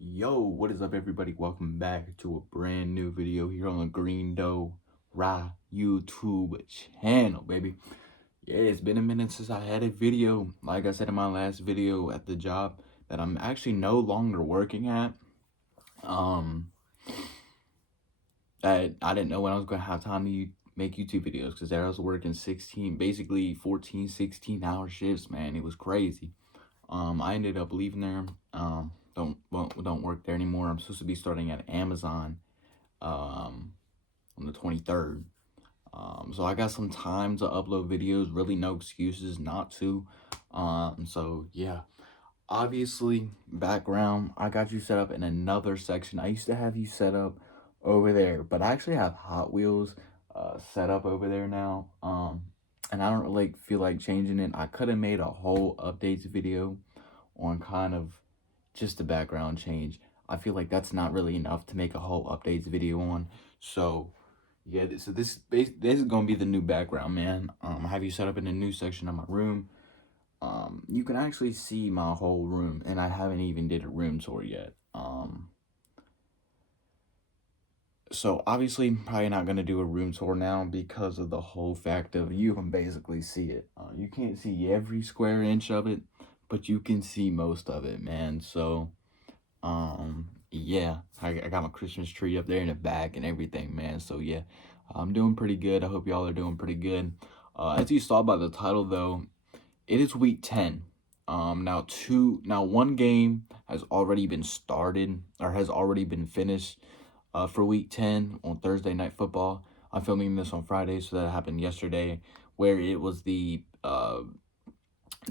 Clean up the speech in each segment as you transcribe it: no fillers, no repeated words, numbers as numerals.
Yo, what is up, everybody? Welcome back to a brand new video here on the Green Doe Ra YouTube channel, baby. Yeah, it's been a minute since I had a video. Like I said in my last video at the job that I'm actually no longer working at. Um, I didn't know when I was going to have time to make YouTube videos because I was working 16, basically 14, 16-hour shifts, man. It was crazy. I ended up leaving there. Don't work there anymore. I'm supposed to be starting at Amazon on the 23rd. So I got some time to upload videos. Really, no excuses not to. So yeah. Obviously, background. I got you set up in another section. I used to have you set up over there, but I actually have Hot Wheels set up over there now. And I don't really feel like changing it. I could have made a whole updates video on kind of just the background change. I feel like that's not really enough to make a whole updates video on. So yeah, this is gonna be the new background, man. I have you set up in a new section of my room. You can actually see my whole room, and I haven't even did a room tour yet. So obviously probably not gonna do a room tour now because of the whole fact of you can basically see it. You can't see every square inch of it, but you can see most of it, man. So yeah, I got my Christmas tree up there in the back and everything, man. So yeah, I'm doing pretty good. I hope y'all are doing pretty good. As you saw by the title, though, it is week 10. Now one game has already been started or has already been finished. For week 10 on Thursday Night Football. I'm filming this on Friday, so that happened yesterday, where it was the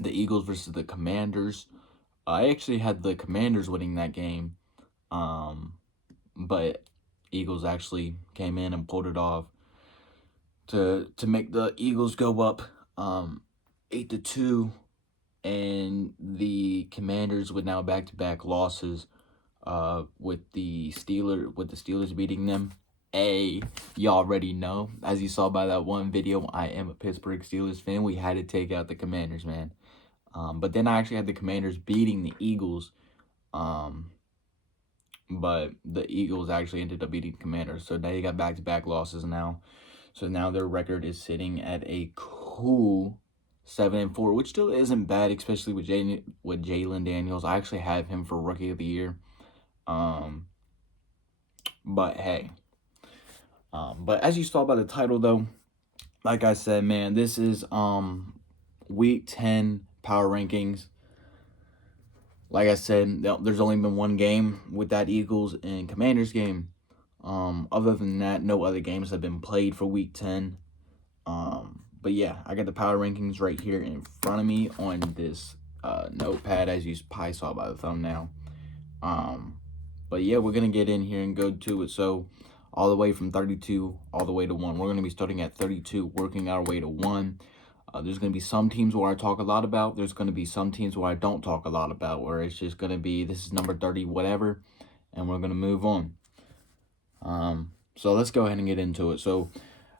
Eagles versus the Commanders. I actually had the Commanders winning that game. But Eagles actually came in and pulled it off to make the Eagles go up 8-2, and the Commanders with now back-to-back losses with the Steelers beating them. You already know, as you saw by that one video, I am a Pittsburgh Steelers fan. We had to take out the Commanders, man. But then I actually had the Commanders beating the Eagles. But the Eagles actually ended up beating the Commanders. So they got back-to-back losses now. So now their record is sitting at a cool 7-4, which still isn't bad, especially with Jalen Daniels. I actually have him for Rookie of the Year. But hey. But as you saw by the title, though, like I said, man, this is week 10 power rankings. Like I said, there's only been one game with that Eagles and Commanders game. Other than that, no other games have been played for week 10. But yeah, I got the power rankings right here in front of me on this notepad, as you probably saw by the thumbnail. But yeah, we're gonna get in here and go to it. So all the way from 32 all the way to 1. We're gonna be starting at 32, working our way to 1. There's going to be some teams where I talk a lot about. There's going to be some teams where I don't talk a lot about, where it's just going to be, this is number 30, whatever, and we're going to move on. So let's go ahead and get into it. So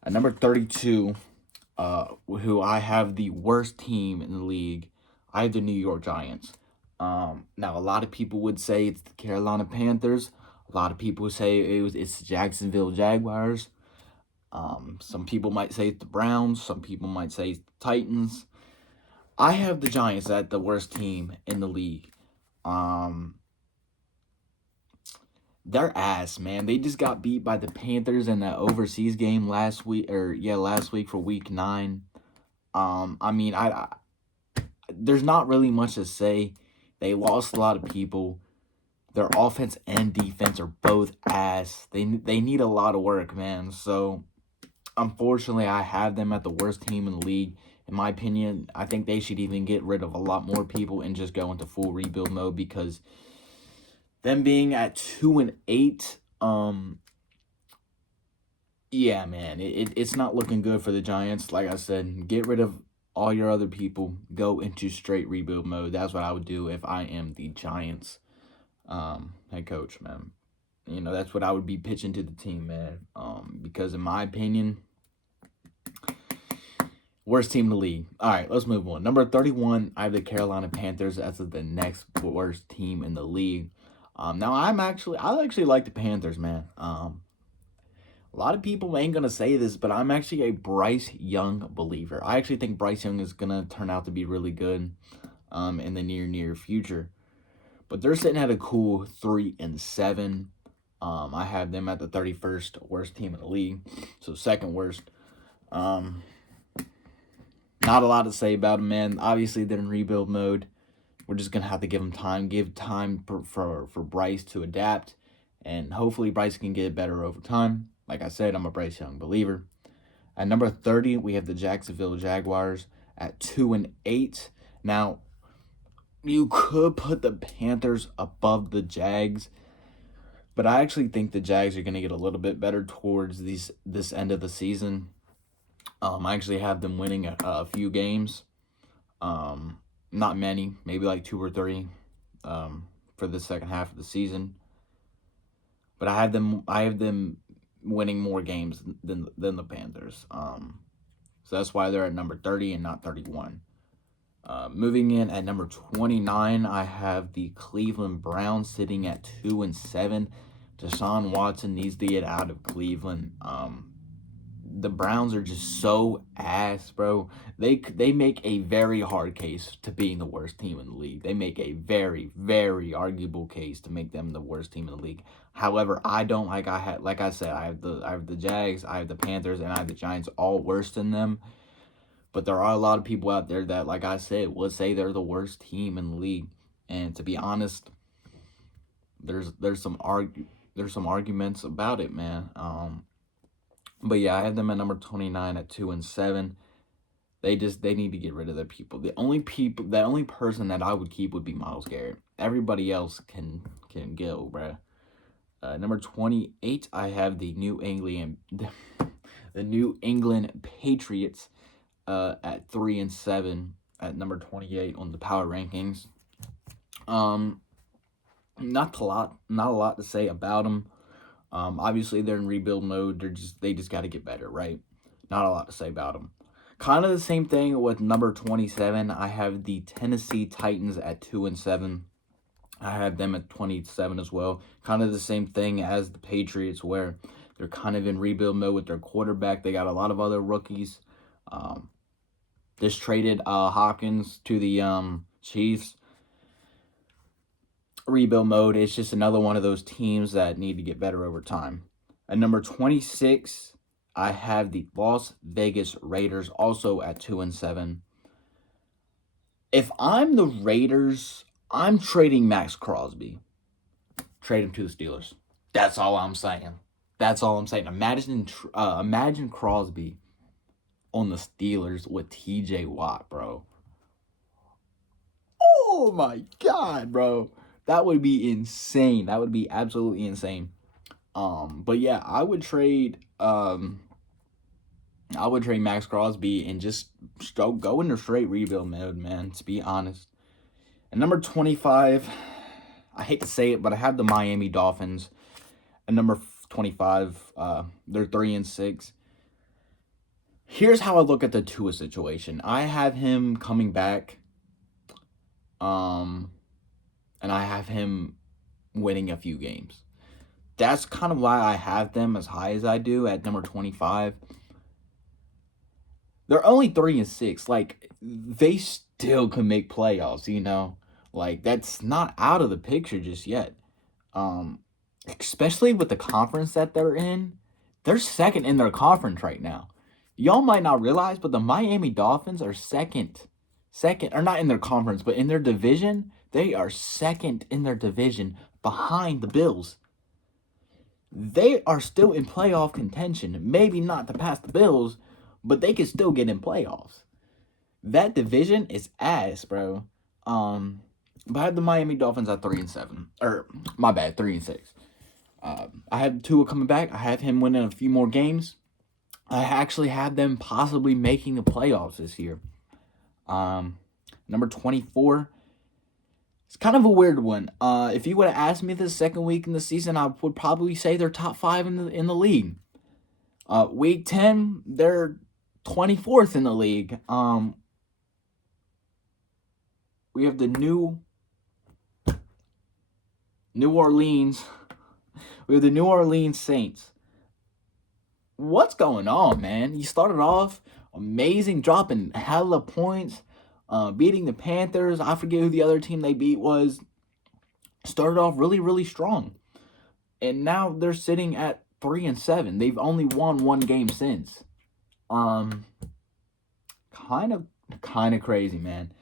at number 32, who I have the worst team in the league, I have the New York Giants. Now, a lot of people would say it's the Carolina Panthers. A lot of people say it's the Jacksonville Jaguars. Some people might say it's the Browns. Some people might say it's the Titans. I have the Giants at the worst team in the league. They're ass, man. They just got beat by the Panthers in that overseas game last week, last week for week 9. I mean, there's not really much to say. They lost a lot of people. Their offense and defense are both ass. They need a lot of work, man. So unfortunately, I have them at the worst team in the league. In my opinion, I think they should even get rid of a lot more people and just go into full rebuild mode, because them being at 2-8, yeah, man, it's not looking good for the Giants. Like I said, get rid of all your other people, go into straight rebuild mode. That's what I would do if I am the Giants head coach, man. You know, that's what I would be pitching to the team, man. Because in my opinion, worst team in the league. All right, let's move on. Number 31, I have the Carolina Panthers as the next worst team in the league. Now I actually like the Panthers, man. A lot of people ain't gonna say this, but I'm actually a Bryce Young believer. I actually think Bryce Young is gonna turn out to be really good, in the near future. But they're sitting at a cool 3-7. I have them at the 31st worst team in the league, so second worst. Um, Not a lot to say about them, man. Obviously, they're in rebuild mode. We're just gonna have to give them time, give time for Bryce to adapt, and hopefully Bryce can get better over time. Like I said, I'm a Bryce Young believer. At number 30, we have the Jacksonville Jaguars at 2-8. Now, you could put the Panthers above the Jags, but I actually think the Jags are going to get a little bit better towards this end of the season. I actually have them winning a few games. Not many, maybe like 2 or 3 for the second half of the season. But I have them winning more games than the Panthers. So that's why they're at number 30 and not 31. Moving in at number 29, I have the Cleveland Browns sitting at 2-7. Deshaun Watson needs to get out of Cleveland. The Browns are just so ass, bro. They make a very hard case to being the worst team in the league. They make a very, very arguable case to make them the worst team in the league. However, I don't like I said, I have the Jags, I have the Panthers, and I have the Giants all worse than them. But there are a lot of people out there that, like I said, would say they're the worst team in the league. And to be honest, there's some arguments about it, man. But yeah, I have them at number 29 at 2-7. They need to get rid of their people. The only person that I would keep would be Myles Garrett. Everybody else can go, bruh. Number 28, I have the New England Patriots at 3-7 at number 28 on the power rankings. Not a lot to say about them. Obviously they're in rebuild mode. They just got to get better, right? Not a lot to say about them. Kind of the same thing with number 27. I have the Tennessee Titans at 2-7. I have them at 27 as well. Kind of the same thing as the Patriots, where they're kind of in rebuild mode with their quarterback. They got a lot of other rookies. Just traded Hawkins to the Chiefs. Rebuild mode. It's just another one of those teams that need to get better over time. At number 26, I have the Las Vegas Raiders also at 2-7. If I'm the Raiders, I'm trading Max Crosby. Trade him to the Steelers. That's all I'm saying. Imagine Crosby on the Steelers with TJ Watt, bro. Oh my God, bro. That would be insane. That would be absolutely insane. But yeah, I would trade Max Crosby and just go into straight rebuild mode, man, to be honest. And number 25, I hate to say it, but I have the Miami Dolphins. And number 25, they're 3-6. Here's how I look at the Tua situation. I have him coming back. And I have him winning a few games. That's kind of why I have them as high as I do at number 25. They're only 3-6. Like, they still can make playoffs, you know? Like, that's not out of the picture just yet. Especially with the conference that they're in. They're second in their conference right now. Y'all might not realize, but the Miami Dolphins are second, or not in their conference, but in their division. They are second in their division behind the Bills. They are still in playoff contention. Maybe not to pass the Bills, but they can still get in playoffs. That division is ass, bro. But I have the Miami Dolphins at 3-7. Or, my bad, 3-6. I have Tua coming back. I have him winning a few more games. I actually have them possibly making the playoffs this year. Number 24. It's kind of a weird one. If you would have asked me the second week in the season, I would probably say they're top 5 in the league. Week 10, they're 24th in the league. We have the New New Orleans. We have the New Orleans Saints. What's going on, man? You started off amazing, dropping hella points, beating the Panthers. I forget who the other team they beat was. Started off really, really strong. And now they're sitting at 3-7. They've only won one game since. Kind of crazy, man.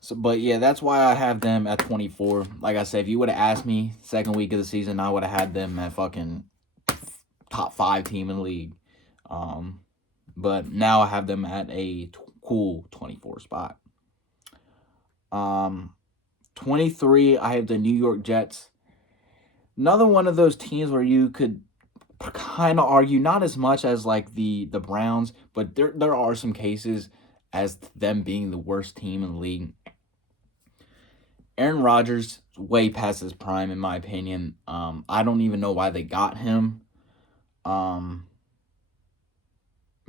So, but yeah, that's why I have them at 24. Like I said, if you would have asked me second week of the season, I would have had them at fucking top 5 team in the league. But now I have them at a cool 24 spot. 23, I have the New York Jets. Another one of those teams where you could kind of argue, not as much as like the Browns, but there are some cases as them being the worst team in the league. Aaron Rodgers is way past his prime, in my opinion. I don't even know why they got him.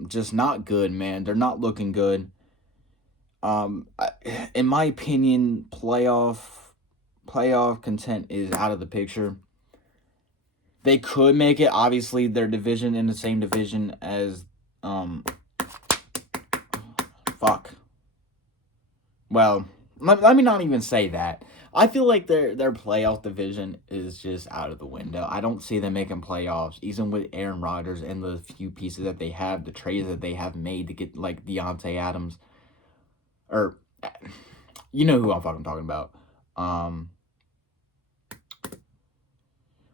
Just not good, man. They're not looking good. In my opinion, playoff content is out of the picture. They could make it. Obviously, their division in the same division as Well, let me not even say that. I feel like their playoff division is just out of the window. I don't see them making playoffs, even with Aaron Rodgers and the few pieces that they have, the trades that they have made to get like Deontay Adams, or you know who I'm fucking talking about.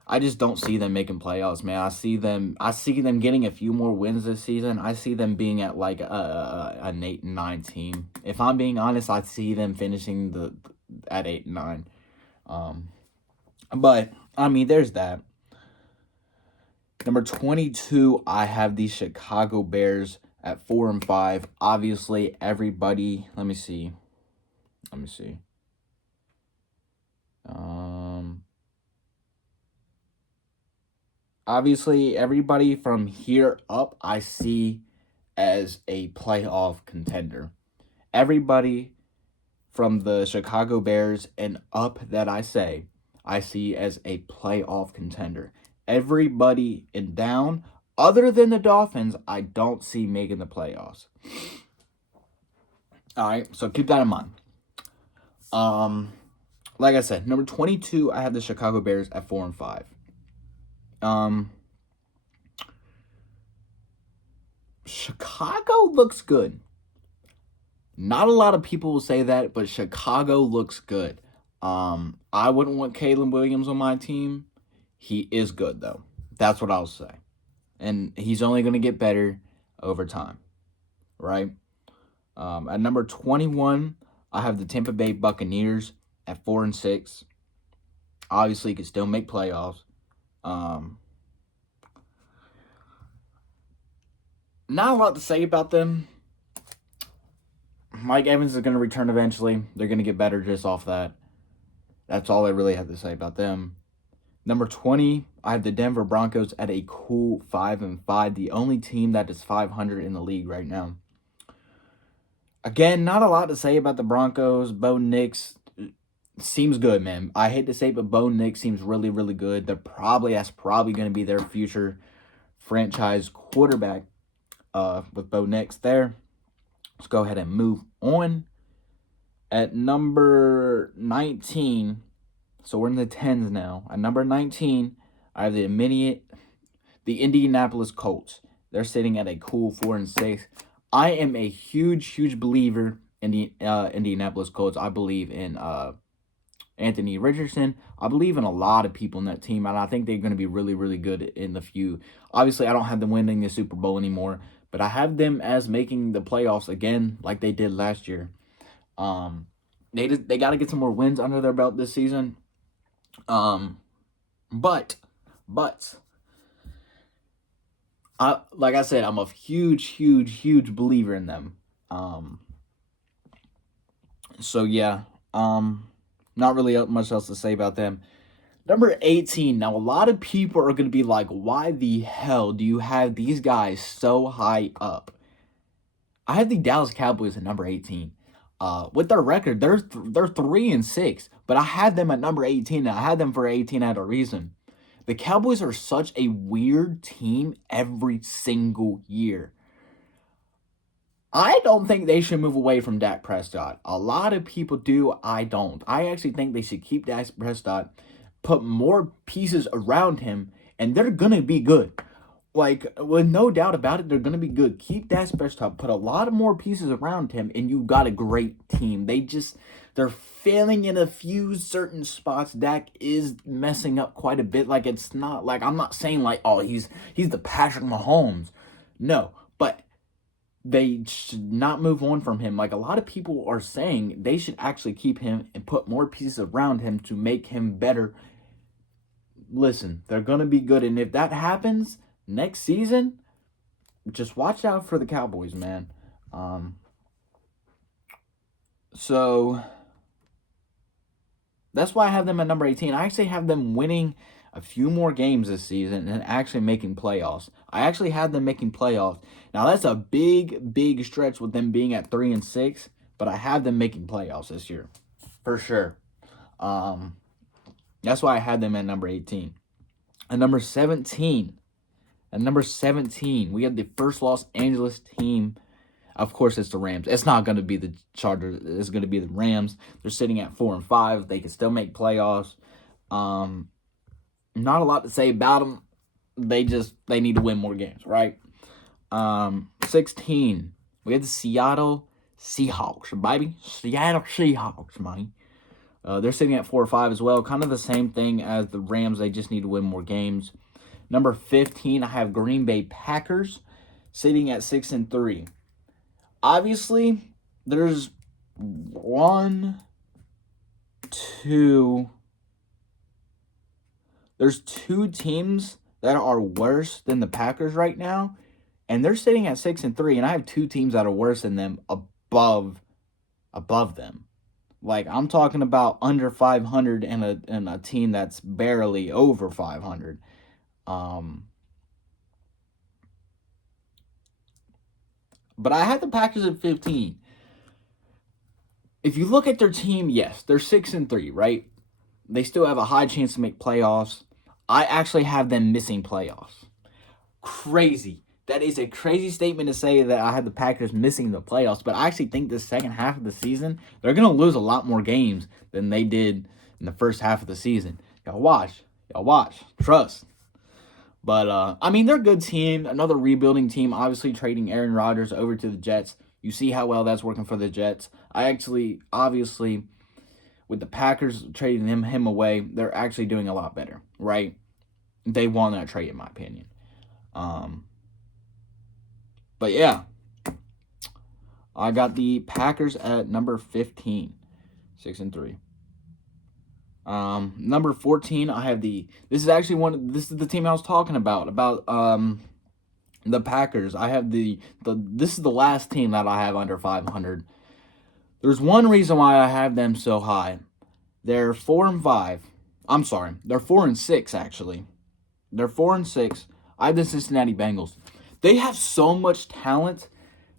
I just don't see them making playoffs, man. I see them getting a few more wins this season. I see them being at like an 8-9 team. If I'm being honest, I see them finishing at 8-9. But I mean, there's that. Number 22, I have the Chicago Bears at 4-5. Obviously, everybody. Let me see. Obviously, everybody from here up, I see as a playoff contender. Everybody from the Chicago Bears and up that I see as a playoff contender. Everybody in down, other than the Dolphins, I don't see making the playoffs. All right, so keep that in mind. Like I said, number 22, I have the Chicago Bears at 4-5. Chicago looks good. Not a lot of people will say that, but Chicago looks good. I wouldn't want Caleb Williams on my team. He is good, though. That's what I'll say. And he's only going to get better over time, right? At number 21, I have the Tampa Bay Buccaneers at 4-6. Obviously, could still make playoffs. Not a lot to say about them. Mike Evans is going to return eventually. They're going to get better just off that. That's all I really have to say about them. Number 20, I have the Denver Broncos at a cool 5-5. The only team that is 500 in the league right now. Again, not a lot to say about the Broncos. Bo Nix seems good, man. I hate to say it, but Bo Nix seems really, really good. That's probably going to be their future franchise quarterback with Bo Nix there. Let's go ahead and move on. At number 19, so we're in the 10s now. At number 19, I have the Indianapolis Colts. They're sitting at a cool 4-6. I am a huge believer in the Indianapolis Colts. I believe in Anthony Richardson. I believe in a lot of people in that team, and I think they're going to be really, really good in the few. Obviously, I don't have them winning the Super Bowl anymore, but I have them as making the playoffs again like they did last year. They got to get some more wins under their belt this season. But like I said, I'm a huge believer in them. So yeah, not really much else to say about them. Number 18. Now, a lot of people are going to be like, why the hell do you have these guys so high up? I have the Dallas Cowboys at number 18. With their record, they're 3-6, but I had them at number 18. And I had them for 18 at a reason. The Cowboys are such a weird team every single year. I don't think they should move away from Dak Prescott. A lot of people do. I don't. I actually think they should keep Dak Prescott, put more pieces around him, and they're going to be good. Like, with no doubt about it, they're going to be good. Keep Dak Prescott, put a lot of more pieces around him, and you got a great team. They're failing in a few certain spots. Dak is messing up quite a bit. Like, it's not like, I'm not saying like, oh, he's the Patrick Mahomes. No, but they should not move on from him. Like, a lot of people are saying they should actually keep him and put more pieces around him to make him better. Listen, they're going to be good. And if that happens next season, just watch out for the Cowboys, man. So that's why I have them at number 18. I actually have them winning a few more games this season and actually making playoffs. I actually had them making playoffs. Now that's a big stretch with them being at 3-6, but I have them making playoffs this year for sure. That's why I had them at number 18. At number 17, we have the first Los Angeles team. Of course, it's the Rams. It's not going to be the Chargers. It's going to be the Rams. They're sitting at 4-5. They can still make playoffs. Not a lot to say about them. They need to win more games, right? 16. We have the Seattle Seahawks, baby. Seattle Seahawks, man. They're sitting at 4-5 as well. Kind of the same thing as the Rams. They just need to win more games. Number 15, I have Green Bay Packers sitting at 6-3. Obviously, there's two teams that are worse than the Packers right now, and they're sitting at 6-3, and I have two teams that are worse than them above them. Like, I'm talking about under 500 and a team that's barely over 500. But I had the Packers at 15. If you look at their team, yes, they're 6-3, right? They still have a high chance to make playoffs. I actually have them missing playoffs. Crazy. That is a crazy statement to say that I have the Packers missing the playoffs, but I actually think the second half of the season, they're going to lose a lot more games than they did in the first half of the season. Y'all watch. Trust. But, I mean, they're a good team. Another rebuilding team, obviously trading Aaron Rodgers over to the Jets. You see how well that's working for the Jets. Obviously, with the Packers trading him away, they're actually doing a lot better, right? They won that trade, in my opinion. But, yeah. I got the Packers at number 15, 6-3. Number 14, I have this is the team I was talking about the Packers. I have this is the last team that I have under 500. There's one reason why I have them so high. They're 4-5. I'm sorry, they're 4-6 actually. They're 4-6. I have the Cincinnati Bengals. They have so much talent.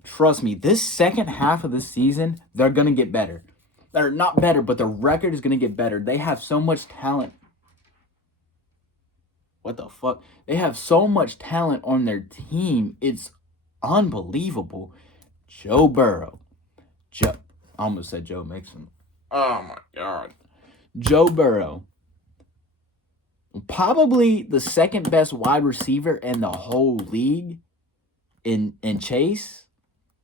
Trust me, this second half of the season, they're gonna get better. They're not better, but the record is going to get better. They have so much talent. What the fuck? They have so much talent on their team. It's unbelievable. Joe Burrow. I almost said Joe Mixon. Oh, my God. Joe Burrow. Probably the second best wide receiver in the whole league in Chase.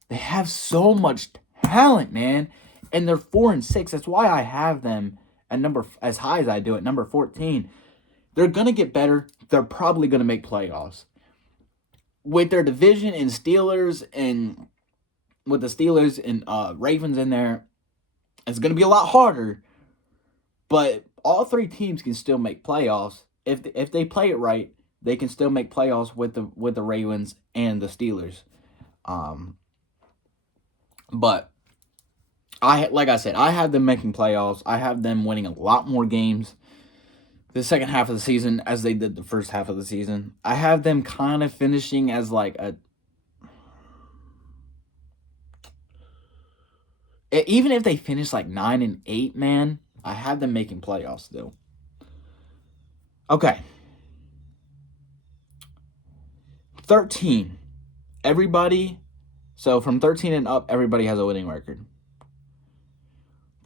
They have so much talent, man. And they're 4-6. That's why I have them at as high as I do at number 14. They're gonna get better. They're probably gonna make playoffs. With their division and Steelers and with the Steelers and Ravens in there, it's gonna be a lot harder. But all three teams can still make playoffs if they play it right. They can still make playoffs with the Ravens and the Steelers. But like I said, I have them making playoffs. I have them winning a lot more games the second half of the season as they did the first half of the season. I have them kind of finishing as like a Even if they finish like 9-8, man, I have them making playoffs still. Okay. 13. Everybody. So from 13 and up, everybody has a winning record.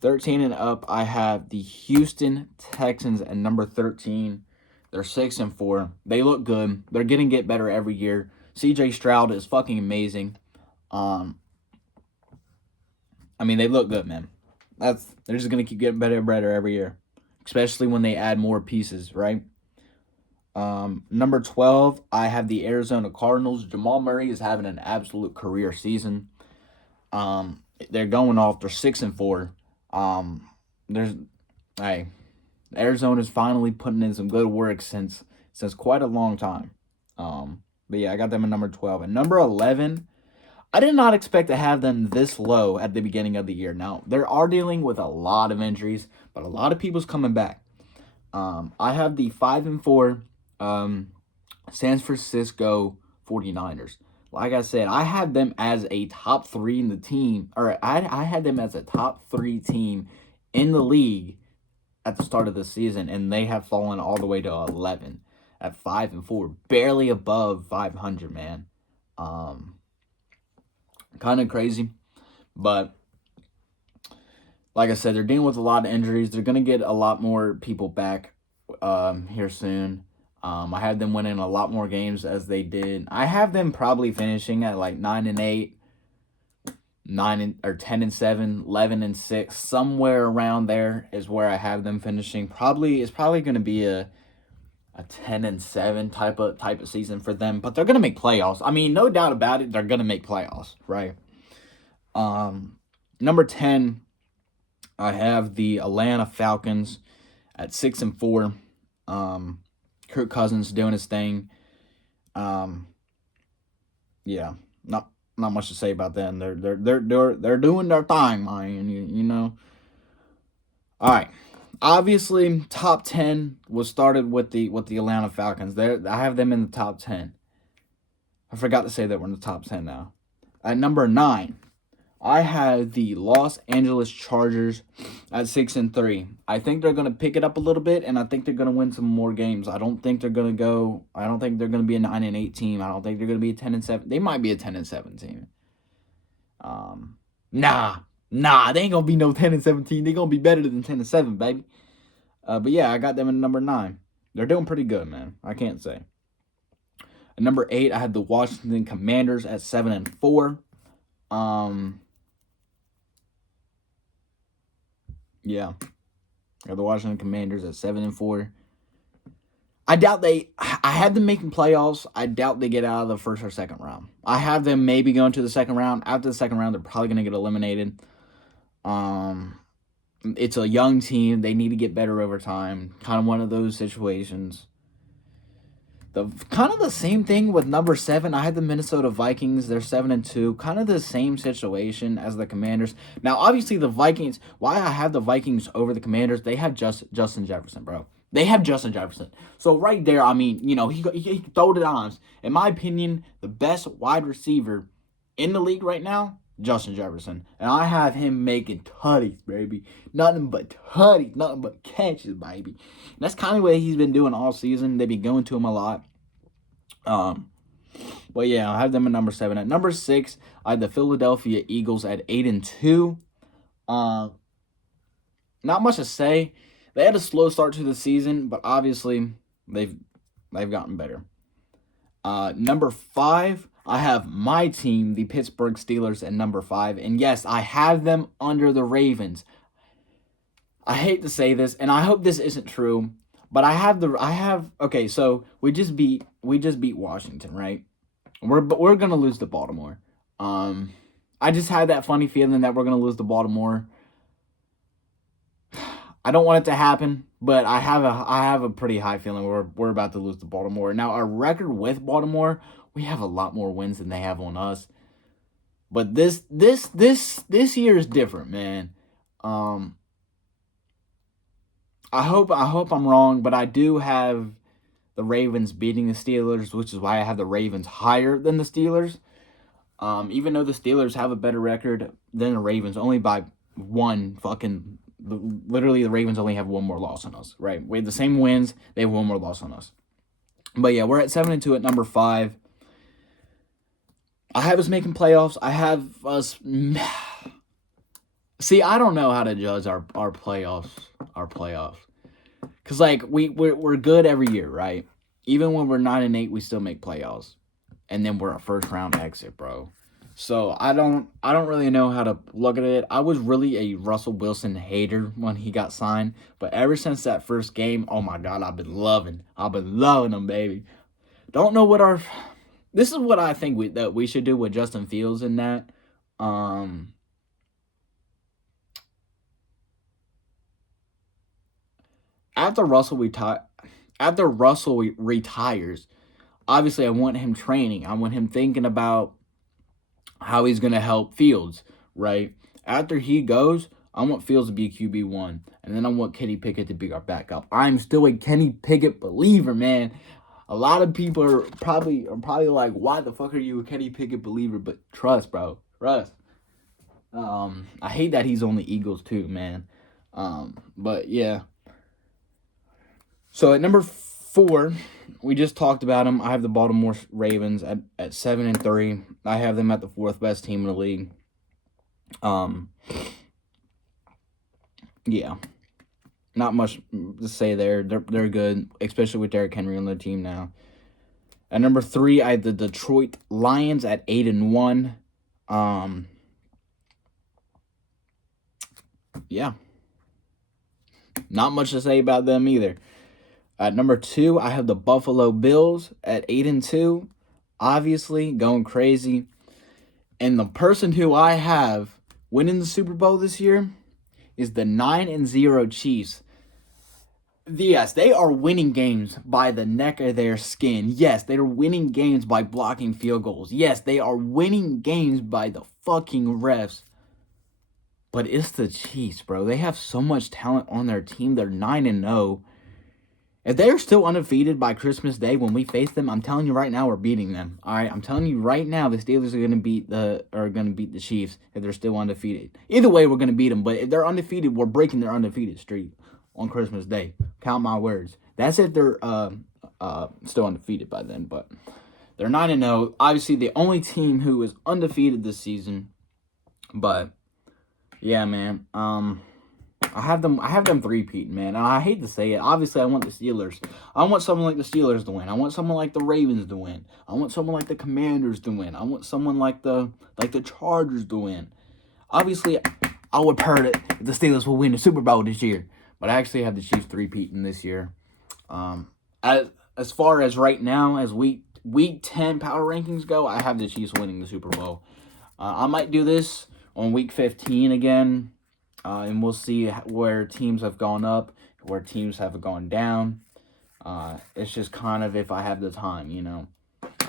13 and up, I have the Houston Texans at number 13. They're 6-4. They look good. They're getting better every year. CJ Stroud is fucking amazing. I mean, they look good, man. They're just gonna keep getting better and better every year, especially when they add more pieces, right? Number 12, I have the Arizona Cardinals. Jamal Murray is having an absolute career season. They're going off. They're 6-4. Arizona's finally putting in some good work since quite a long time. But yeah, I got them at number 12. And number 11, I did not expect to have them this low at the beginning of the year. Now, they are dealing with a lot of injuries, but a lot of people's coming back. I have the 5-4 San Francisco 49ers. Like I said, I had them as a top 3 in the team, or I had them as a top 3 team in the league at the start of the season, and they have fallen all the way to 11 at 5-4, barely above 500, man. Kind of crazy, but like I said, they're dealing with a lot of injuries. They're going to get a lot more people back here soon. I had them winning a lot more games as they did. I have them probably finishing at like 9-8, 10-7, 11-6, somewhere around there is where I have them finishing. It's probably going to be a 10-7 type of season for them, but they're going to make playoffs. I mean, no doubt about it, they're going to make playoffs, right? Number 10, I have the Atlanta Falcons at 6-4. Kirk Cousins doing his thing. Yeah, not much to say about them. They're doing their thing, man. You know. All right. Obviously, top 10 was started with the Atlanta Falcons. I have them in the top 10. I forgot to say that we're in the top 10 now. At number 9, I have the Los Angeles Chargers at 6-3. I think they're gonna pick it up a little bit, and I think they're gonna win some more games. I don't think they're gonna be a 9-8 team. I don't think they're gonna be a 10-7. They might be a 10-7 team. Nah, they ain't gonna be no 10-17. They're gonna be better than 10-7, baby. But yeah, I got them at number 9. They're doing pretty good, man. I can't say. At number 8, I had the Washington Commanders at 7-4. Yeah, I got the Washington Commanders at 7-4. I had them making playoffs. I doubt they get out of the first or second round. I have them maybe going to the second round. After the second round, they're probably going to get eliminated. It's a young team. They need to get better over time. Kind of one of those situations. Kind of the same thing with number 7. I had the Minnesota Vikings. They're 7-2. Kind of the same situation as the Commanders. Now, obviously, the Vikings, why I have the Vikings over the Commanders, they have Justin Jefferson, bro. They have Justin Jefferson. So right there, I mean, you know, he can throw the dimes. In my opinion, the best wide receiver in the league right now, Justin Jefferson. And I have him making tutties, baby. Nothing but tutties. Nothing but catches, baby. And that's kind of what he's been doing all season. They've been going to him a lot. But yeah, I have them at number 7. At number 6, I have the Philadelphia Eagles at 8-2. Not much to say. They had a slow start to the season, but obviously they've gotten better. Number 5, I have my team, the Pittsburgh Steelers, at number 5. And yes, I have them under the Ravens. I hate to say this, and I hope this isn't true, but okay, so we just beat Washington, right? We're gonna lose to Baltimore. I just had that funny feeling that we're gonna lose to Baltimore. I don't want it to happen, but I have a pretty high feeling we're about to lose to Baltimore. Now, our record with Baltimore, we have a lot more wins than they have on us. But this year is different, man. I hope I'm wrong, but I do have the Ravens beating the Steelers, which is why I have the Ravens higher than the Steelers. Even though the Steelers have a better record than the Ravens, only by one fucking. Literally, the Ravens only have one more loss on us, right? We have the same wins, they have one more loss on us. But yeah, we're at 7-2 at number 5. I have us making playoffs. I have us. See, I don't know how to judge our playoffs. Cause like we're good every year, right? Even when we're 9-8, we still make playoffs, and then we're a first round exit, bro. So I don't really know how to look at it. I was really a Russell Wilson hater when he got signed, but ever since that first game, oh my god, I've been loving him, baby. Don't know what our. This is what I think that we should do with Justin Fields in that. After Russell retires, obviously I want him training. I want him thinking about how he's gonna help Fields, right? After he goes, I want Fields to be QB1, and then I want Kenny Pickett to be our backup. I'm still a Kenny Pickett believer, man. A lot of people are probably like, why the fuck are you a Kenny Pickett believer? But trust, bro. Trust. I hate that he's on the Eagles too, man. But yeah. So at number 4, we just talked about him. I have the Baltimore Ravens at 7-3. I have them at the 4th best team in the league. Yeah. Not much to say there. They're good, especially with Derrick Henry on their team now. At number 3, I have the Detroit Lions at 8-1. Yeah. Not much to say about them either. At number 2, I have the Buffalo Bills at 8-2. Obviously, going crazy. And the person who I have winning the Super Bowl this year is the 9-0 Chiefs. Yes, they are winning games by the neck of their skin. Yes, they are winning games by blocking field goals. Yes, they are winning games by the fucking refs. But it's the Chiefs, bro. They have so much talent on their team. They're 9-0. If they're still undefeated by Christmas Day when we face them, I'm telling you right now, we're beating them. All right, I'm telling you right now, the Steelers are gonna beat the Chiefs if they're still undefeated. Either way, we're gonna beat them. But if they're undefeated, we're breaking their undefeated streak on Christmas Day. Count my words. That's if they're still undefeated by then. But they're 9-0. Obviously, the only team who is undefeated this season. But yeah, man. I have them three-peating, man. And I hate to say it. Obviously, I want the Steelers. I want someone like the Steelers to win. I want someone like the Ravens to win. I want someone like the Commanders to win. I want someone like the Chargers to win. Obviously, I would prefer it if the Steelers will win the Super Bowl this year. But I actually have the Chiefs three-peating this year. As far as right now, as week 10 power rankings go, I have the Chiefs winning the Super Bowl. I might do this on week 15 again. And we'll see where teams have gone up, where teams have gone down. It's just kind of if I have the time, you know.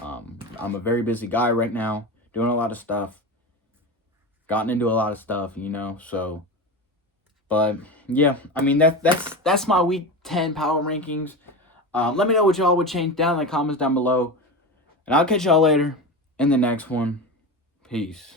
I'm a very busy guy right now, doing a lot of stuff. Gotten into a lot of stuff, you know. So, but yeah, I mean that's my week 10 power rankings. Let me know what y'all would change down in the comments down below, and I'll catch y'all later in the next one. Peace.